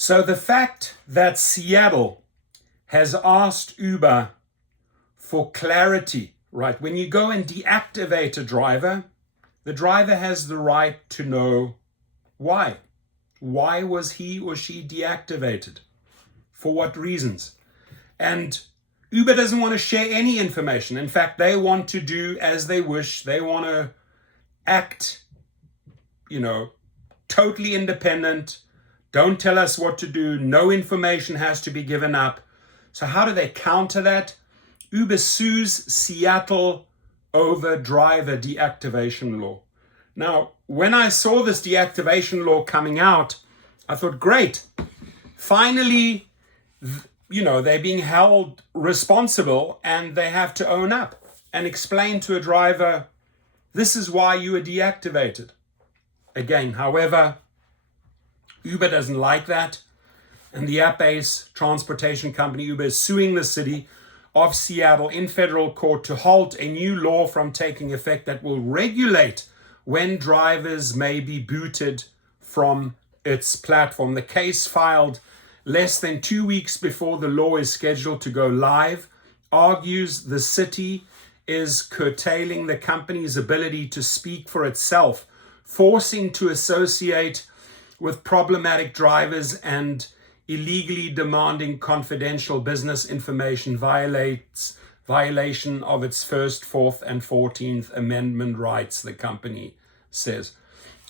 So the fact that Seattle has asked Uber for clarity, right? When you go and deactivate a driver, the driver has the right to know why. Why was he or she deactivated? For what reasons? And Uber doesn't want to share any information. In fact, they want to do as they wish. They want to act, totally independent. Don't tell us what to do. No information has to be given up. So how do they counter that? Uber sues Seattle over driver deactivation law. Now, when I saw this deactivation law coming out, I thought, great. Finally, they're being held responsible and they have to own up and explain to a driver, this is why you were deactivated. Again, however, Uber doesn't like that. And the app-based transportation company Uber is suing the city of Seattle in federal court to halt a new law from taking effect that will regulate when drivers may be booted from its platform. The case, filed less than 2 weeks before the law is scheduled to go live, argues the city is curtailing the company's ability to speak for itself, forcing to associate with problematic drivers, and illegally demanding confidential business information violation of its First, Fourth, and 14th Amendment rights, the company says.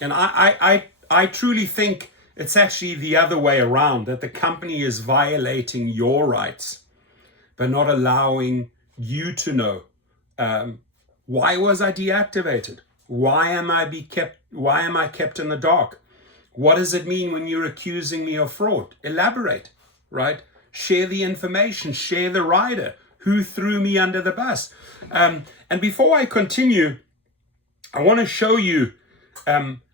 And I truly think it's actually the other way around, that the company is violating your rights, but not allowing you to know, why was I deactivated? Why am I kept in the dark? What does it mean when you're accusing me of fraud? Elaborate, right? Share the information, share the rider, who threw me under the bus. And before I continue, I want to show you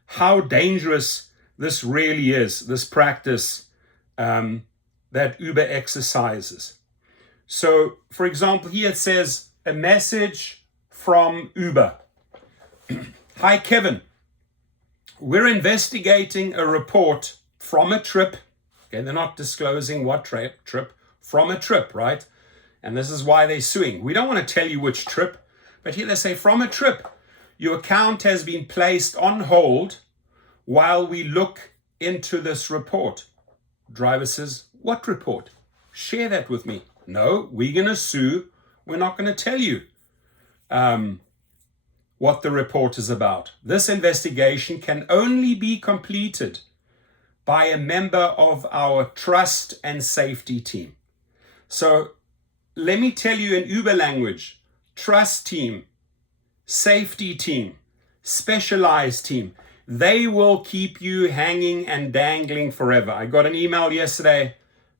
how dangerous this really is, this practice that Uber exercises. So, for example, here it says, a message from Uber. Hi, Kevin. We're investigating a report from a trip. Okay, they're not disclosing what trip, from a trip, right? And this is why they're suing. We don't want to tell you which trip, but here they say, from a trip, your account has been placed on hold while we look into this report. Driver says, what report? Share that with me. No, we're going to sue. We're not going to tell you what the report is about. This investigation can only be completed by a member of our trust and safety team. So let me tell you in Uber language, trust team, safety team, specialized team, they will keep you hanging and dangling forever. I got an email yesterday,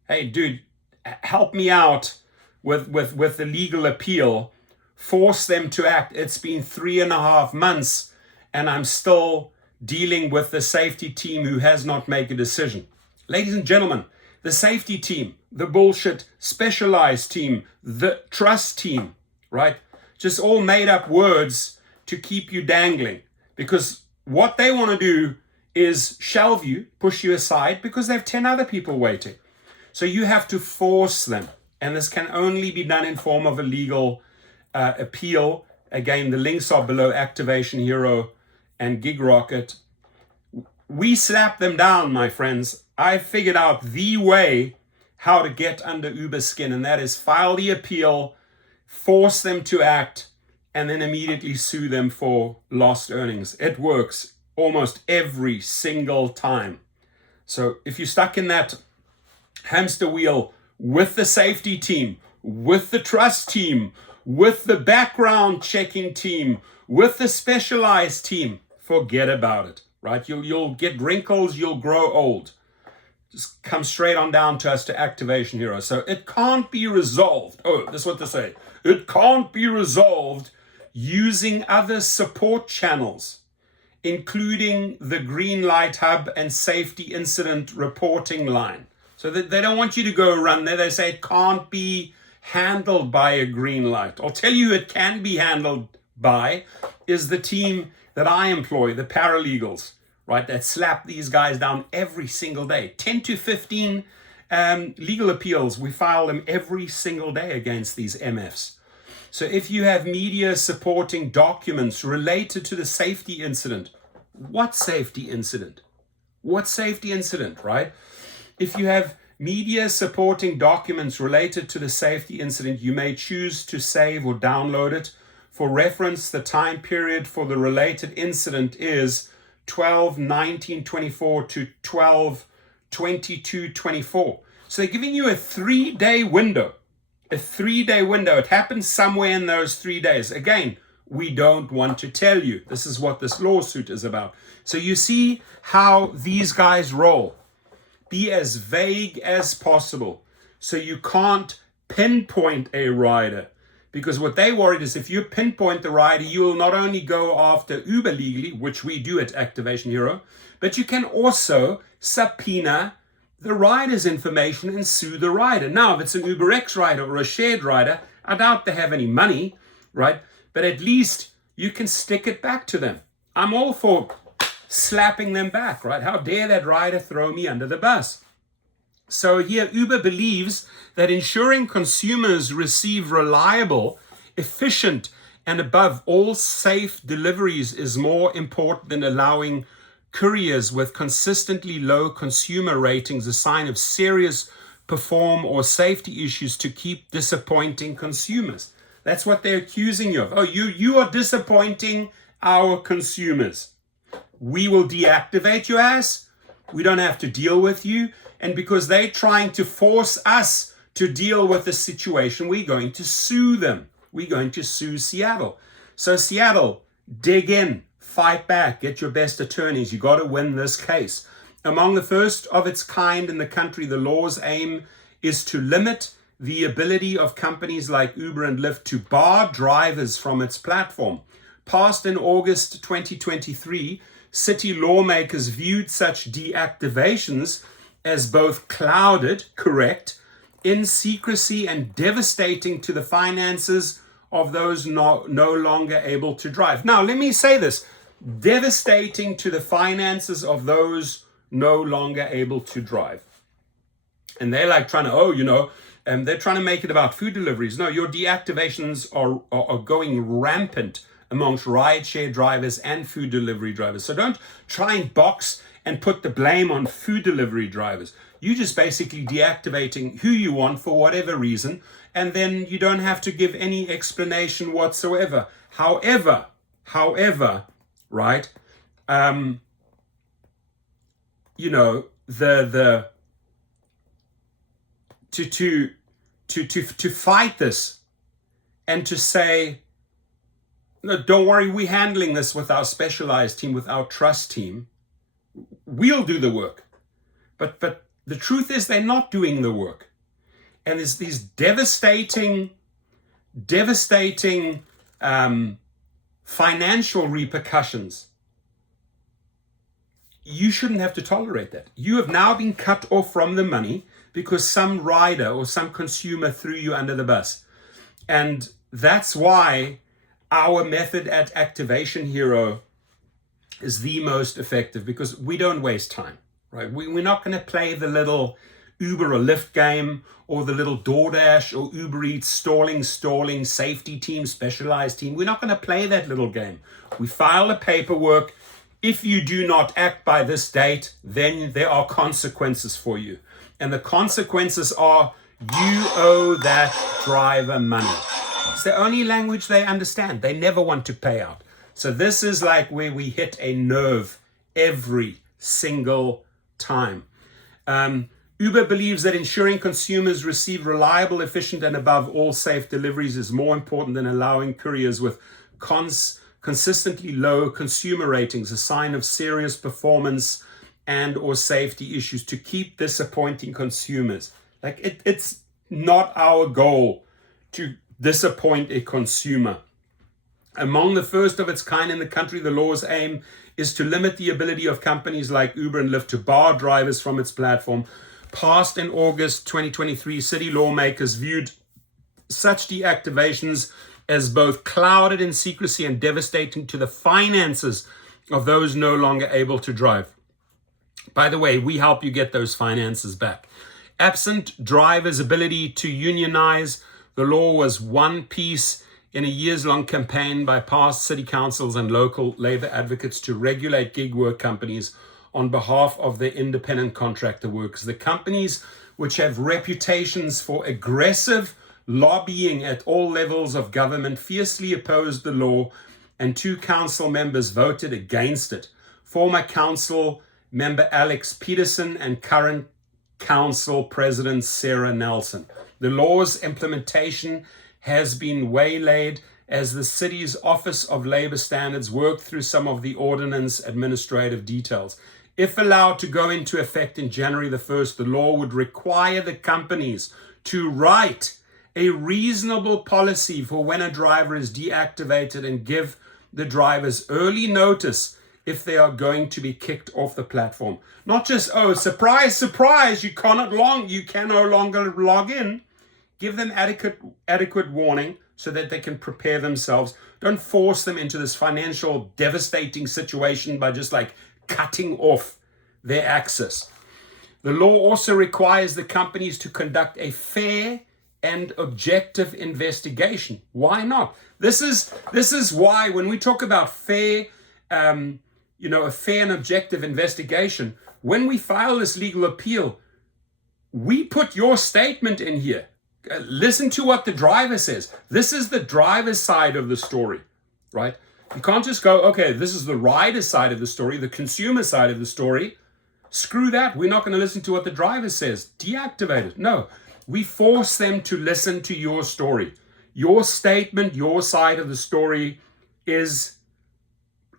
hey dude, help me out with the legal appeal. Force them to act. It's been 3.5 months and I'm still dealing with the safety team who has not made a decision. Ladies and gentlemen, the safety team, the bullshit specialized team, the trust team, right? Just all made up words to keep you dangling, because what they want to do is shelve you, push you aside, because they have 10 other people waiting. So you have to force them. And this can only be done in form of a legal appeal. Again, the links are below, Activation Hero and Gig Rocket. We slap them down, my friends. I figured out the way how to get under Uber's skin, and that is file the appeal, force them to act, and then immediately sue them for lost earnings. It works almost every single time. So if you're stuck in that hamster wheel with the safety team, with the trust team, with the background checking team, with the specialized team, forget about it, right? You'll get wrinkles, you'll grow old. Just come straight on down to us, to Activation Hero. So it can't be resolved. Oh, this is what they say. It can't be resolved using other support channels, including the Green Light Hub and Safety Incident Reporting Line. So they don't want you to go run there. They say it can't be handled by a green light. I'll tell you it can be handled by is the team that I employ, the paralegals, right, that slap these guys down every single day. 10 to 15 legal appeals, we file them every single day against these MFs. So if you have media supporting documents related to the safety incident, what safety incident? What safety incident, right? If you have media supporting documents related to the safety incident, you may choose to save or download it. For reference, the time period for the related incident is 12/19/24 to 12/22/24. So they're giving you a 3-day window. A 3-day window. It happens somewhere in those 3 days. Again, we don't want to tell you. This is what this lawsuit is about. So you see how these guys roll. Be as vague as possible. So you can't pinpoint a rider. Because what they worried is if you pinpoint the rider, you will not only go after Uber legally, which we do at Activation Hero, but you can also subpoena the rider's information and sue the rider. Now, if it's an UberX rider or a shared rider, I doubt they have any money, right? But at least you can stick it back to them. I'm all for slapping them back, right? How dare that rider throw me under the bus? So here, Uber believes that ensuring consumers receive reliable, efficient, and above all safe deliveries is more important than allowing couriers with consistently low consumer ratings, a sign of serious perform or safety issues, to keep disappointing consumers. That's what they're accusing you of. Oh, you are disappointing our consumers. We will deactivate your ass. We don't have to deal with you. And because they're trying to force us to deal with the situation, we're going to sue them. We're going to sue Seattle. So Seattle, dig in, fight back, get your best attorneys. You got to win this case. Among the first of its kind in the country, the law's aim is to limit the ability of companies like Uber and Lyft to bar drivers from its platform. Passed in August 2023, city lawmakers viewed such deactivations as both clouded, correct, in secrecy and devastating to the finances of those no longer able to drive. Now, let me say this, devastating to the finances of those no longer able to drive. And they're like trying to, they're trying to make it about food deliveries. No, your deactivations are going rampant amongst rideshare drivers and food delivery drivers. So don't try and box and put the blame on food delivery drivers. You're just basically deactivating who you want for whatever reason, and then you don't have to give any explanation whatsoever. However, right, to fight this and to say, no, don't worry, we're handling this with our specialized team, with our trust team. We'll do the work. But the truth is they're not doing the work. And there's these devastating financial repercussions. You shouldn't have to tolerate that. You have now been cut off from the money because some rider or some consumer threw you under the bus. And that's why our method at Activation Hero is the most effective, because we don't waste time, right? We're not going to play the little Uber or Lyft game or the little DoorDash or Uber Eats stalling, safety team, specialized team. We're not going to play that little game. We file the paperwork. If you do not act by this date, then there are consequences for you. And the consequences are you owe that driver money. It's the only language they understand. They never want to pay out. So this is like where we hit a nerve every single time. Uber believes that ensuring consumers receive reliable, efficient, and above all safe deliveries is more important than allowing couriers with consistently low consumer ratings, a sign of serious performance and or safety issues, to keep disappointing consumers. Like it's not our goal to disappoint a consumer. Among the first of its kind in the country, the law's aim is to limit the ability of companies like Uber and Lyft to bar drivers from its platform. Passed in August 2023, city lawmakers viewed such deactivations as both clouded in secrecy and devastating to the finances of those no longer able to drive. By the way, we help you get those finances back. Absent drivers' ability to unionize, the law was one piece in a years-long campaign by past city councils and local labor advocates to regulate gig work companies on behalf of their independent contractor workers. The companies, which have reputations for aggressive lobbying at all levels of government, fiercely opposed the law, and 2 council members voted against it. Former council member Alex Peterson and current council president Sarah Nelson. The law's implementation has been waylaid as the city's Office of Labor Standards worked through some of the ordinance administrative details. If allowed to go into effect in January the 1st, the law would require the companies to write a reasonable policy for when a driver is deactivated and give the drivers early notice if they are going to be kicked off the platform. Not just, oh, surprise, surprise, you can no longer log in. Give them adequate warning so that they can prepare themselves. Don't force them into this financial devastating situation by just like cutting off their access. The law also requires the companies to conduct a fair and objective investigation. Why not? This is why when we talk about fair, a fair and objective investigation, when we file this legal appeal, we put your statement in here. Listen to what the driver says. This is the driver's side of the story, right? You can't just go, okay, this is the rider's side of the story, the consumer side of the story. Screw that. We're not going to listen to what the driver says. Deactivate it. No, we force them to listen to your story. Your statement, your side of the story is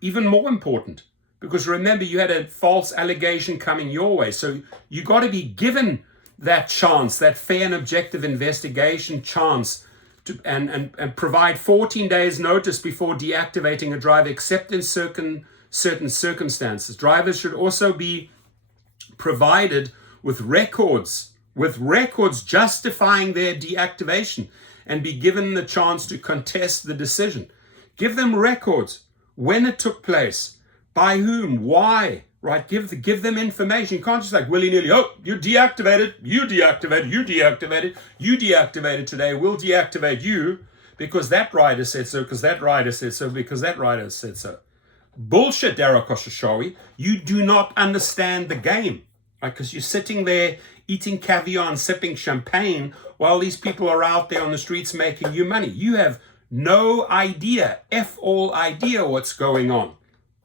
even more important, because remember, you had a false allegation coming your way. So you got to be given that chance, that fair and objective investigation chance, to, and provide 14 days notice before deactivating a driver, except in certain circumstances. Drivers should also be provided with records justifying their deactivation and be given the chance to contest the decision. Give them records, when it took place, by whom, why, right? Give them information. You can't just like willy-nilly, oh, you deactivated today, we'll deactivate you because that rider said so, because that rider said so, because that rider said so. Bullshit, Darryl Koshashawi. You do not understand the game, right? Because you're sitting there eating caviar and sipping champagne while these people are out there on the streets making you money. You have no idea, all idea what's going on.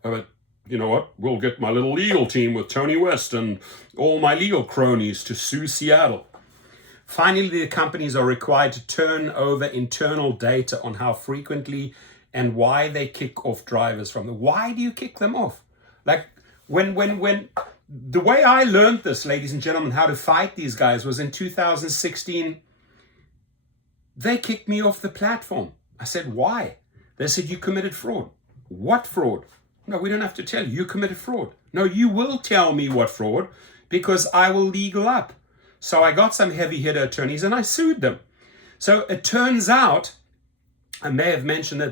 But you know what? We'll get my little legal team with Tony West and all my legal cronies to sue Seattle. Finally, the companies are required to turn over internal data on how frequently and why they kick off drivers from them. Why do you kick them off? Like when the way I learned this, ladies and gentlemen, how to fight these guys was in 2016. They kicked me off the platform. I said, why? They said, you committed fraud. What fraud? No, we don't have to tell you. You committed fraud. No, you will tell me what fraud, because I will legal up. So I got some heavy hitter attorneys and I sued them. So it turns out, I may have mentioned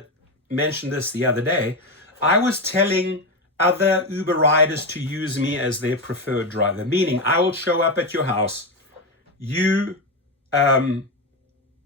this the other day, I was telling other Uber riders to use me as their preferred driver, meaning I will show up at your house, you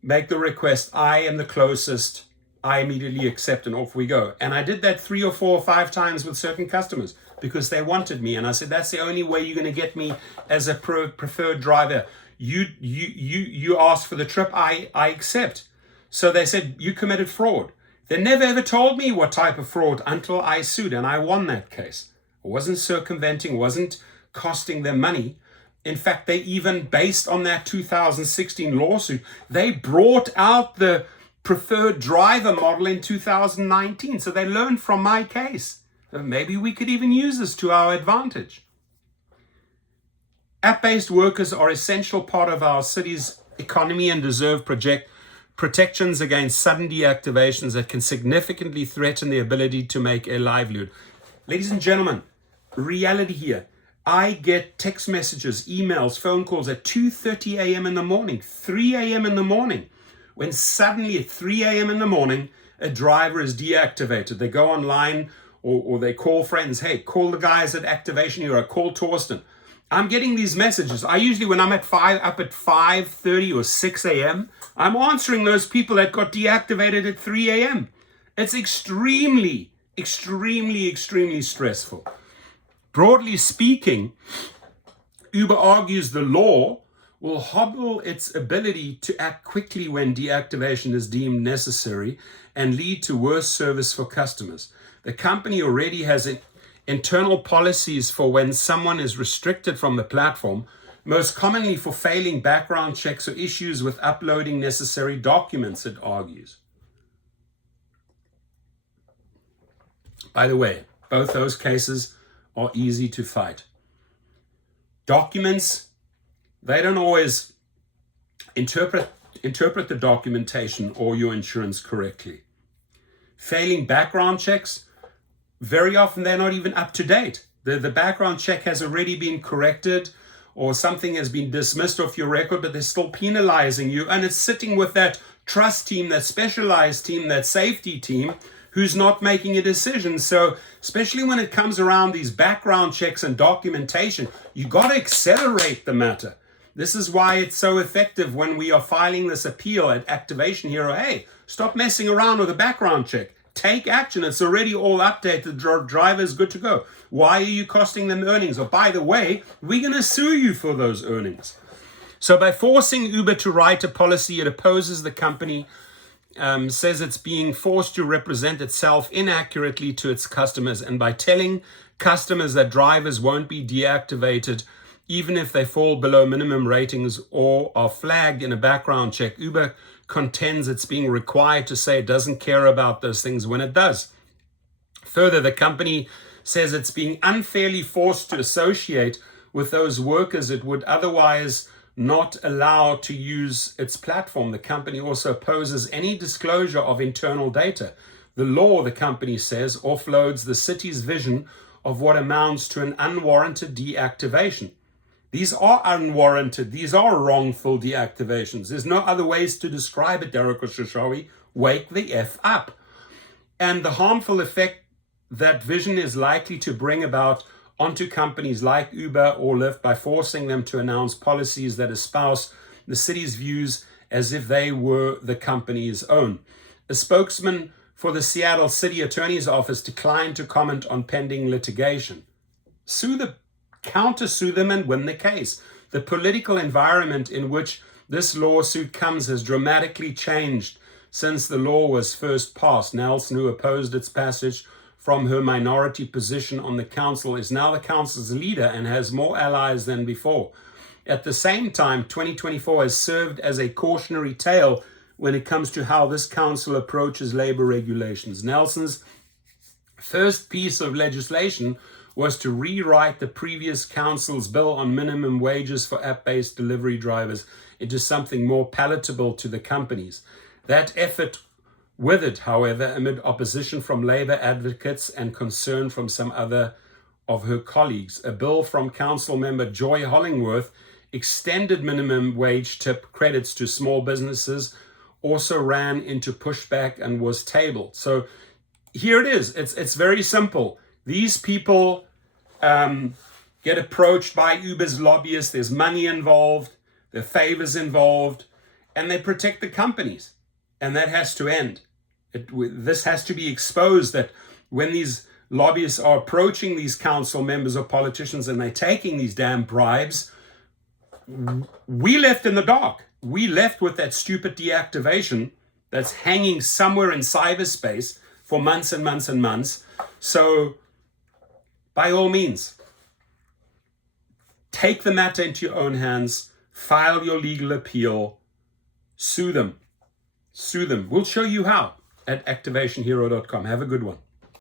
make the request, I am the closest, I immediately accept, and off we go. And I did that 3 or 4 or 5 times with certain customers because they wanted me. And I said, that's the only way you're going to get me as a preferred driver. You asked for the trip, I accept. So they said, you committed fraud. They never ever told me what type of fraud until I sued, and I won that case. I wasn't circumventing, wasn't costing them money. In fact, they even, based on that 2016 lawsuit, they brought out the preferred driver model in 2019. So they learned from my case. So maybe we could even use this to our advantage. App-based workers are an essential part of our city's economy and deserve protections against sudden deactivations that can significantly threaten the ability to make a livelihood. Ladies and gentlemen, reality here. I get text messages, emails, phone calls at 2:30 a.m. in the morning, 3 a.m. in the morning, when suddenly at 3 a.m. in the morning, a driver is deactivated. They go online or they call friends, hey, call the guys at Activation Hero, call Torsten. I'm getting these messages. I usually, when I'm up at 5:30 or 6 a.m., I'm answering those people that got deactivated at 3 a.m. It's extremely, extremely, extremely stressful. Broadly speaking, Uber argues the law will hobble its ability to act quickly when deactivation is deemed necessary and lead to worse service for customers. The company already has internal policies for when someone is restricted from the platform, most commonly for failing background checks or issues with uploading necessary documents, it argues. By the way, both those cases are easy to fight. Documents, they don't always interpret the documentation or your insurance correctly. Failing background checks, very often they're not even up to date. The background check has already been corrected or something has been dismissed off your record, but they're still penalizing you. And it's sitting with that trust team, that specialized team, that safety team who's not making a decision. So especially when it comes around these background checks and documentation, you got to accelerate the matter. This is why it's so effective when we are filing this appeal at Activation Hero. Hey, stop messing around with a background check. Take action. It's already all updated. The driver is good to go. Why are you costing them earnings? Or by the way, we're going to sue you for those earnings. So by forcing Uber to write a policy, it opposes the company, says it's being forced to represent itself inaccurately to its customers. And by telling customers that drivers won't be deactivated, even if they fall below minimum ratings or are flagged in a background check, Uber contends it's being required to say it doesn't care about those things when it does. Further, the company says it's being unfairly forced to associate with those workers it would otherwise not allow to use its platform. The company also opposes any disclosure of internal data. The law, the company says, offloads the city's vision of what amounts to an unwarranted deactivation. These are unwarranted. These are wrongful deactivations. There's no other ways to describe it, Derek or Shashawi. Wake the F up. And the harmful effect that vision is likely to bring about onto companies like Uber or Lyft by forcing them to announce policies that espouse the city's views as if they were the company's own. A spokesman for the Seattle City Attorney's Office declined to comment on pending litigation. Countersue them and win the case. The political environment in which this lawsuit comes has dramatically changed since the law was first passed. Nelson, who opposed its passage from her minority position on the council, is now the council's leader and has more allies than before. At the same time, 2024 has served as a cautionary tale when it comes to how this council approaches labor regulations. Nelson's first piece of legislation was to rewrite the previous council's bill on minimum wages for app-based delivery drivers into something more palatable to the companies. That effort withered, however, amid opposition from labor advocates and concern from some other of her colleagues. A bill from council member Joy Hollingworth extended minimum wage tip credits to small businesses, also ran into pushback and was tabled. So here it is. It's very simple. These people get approached by Uber's lobbyists. There's money involved, there are favors involved, and they protect the companies. And that has to end. This has to be exposed, that when these lobbyists are approaching these council members or politicians and they're taking these damn bribes, we left in the dark. We left with that stupid deactivation that's hanging somewhere in cyberspace for months and months and months. So by all means, take the matter into your own hands, file your legal appeal, sue them. Sue them. We'll show you how at activationhero.com. Have a good one.